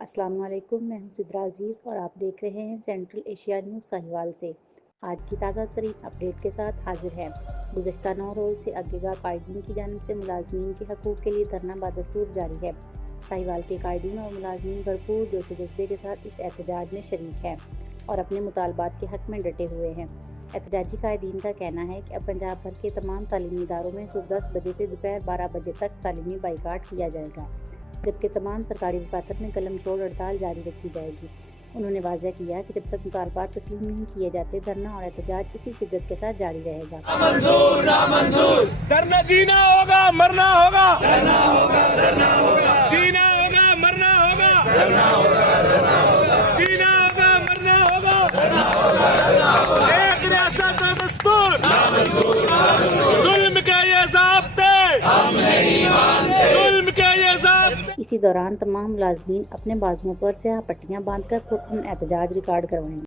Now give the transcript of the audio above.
السلام علیکم، میں ہوں سدرا عزیز اور آپ دیکھ رہے ہیں سینٹرل ایشیا نیوز ساہیوال سے۔ آج کی تازہ ترین اپڈیٹ کے ساتھ حاضر ہے۔ گزشتہ 9 روز سے اگیگا قائدین کی جانب سے ملازمین کے حقوق کے لیے دھرنا بدستور جاری ہے۔ ساہیوال کے قائدین اور ملازمین بھرپور جوش و جذبے کے ساتھ اس احتجاج میں شریک ہیں اور اپنے مطالبات کے حق میں ڈٹے ہوئے ہیں۔ احتجاجی قائدین کا کہنا ہے کہ اب پنجاب بھر کے تمام تعلیمی اداروں میں صبح 10 بجے سے دوپہر 12 بجے تک تعلیمی بائیکاٹ کیا جائے گا، جبکہ تمام سرکاری دفاتر میں قلم چھوڑ ہڑتال جاری رکھی جائے گی۔ انہوں نے واضح کیا کہ جب تک مطالبات تسلیم نہیں کیے جاتے، دھرنا اور احتجاج اسی شدت کے ساتھ جاری رہے گا۔ نامنظور نامنظور، دھرنا جینا ہوگا مرنا ہوگا، دھرنا ہوگا دھرنا ہوگا، جینا ہوگا مرنا ہوگا، دھرنا ہوگا دھرنا ہوگا، جینا ہوگا مرنا ہوگا، دھرنا ہوگا دھرنا ہوگا۔ ایک ریاست و دستور نامنظور نامنظور، ظلم کے یہ ضابطے ہم نہیں مانتے، ظلم کے یہ ضابطے۔ اسی دوران تمام ملازمین اپنے بازوؤں پر سیاہ پٹیاں باندھ کر پرامن احتجاج ریکارڈ کروائیں گے۔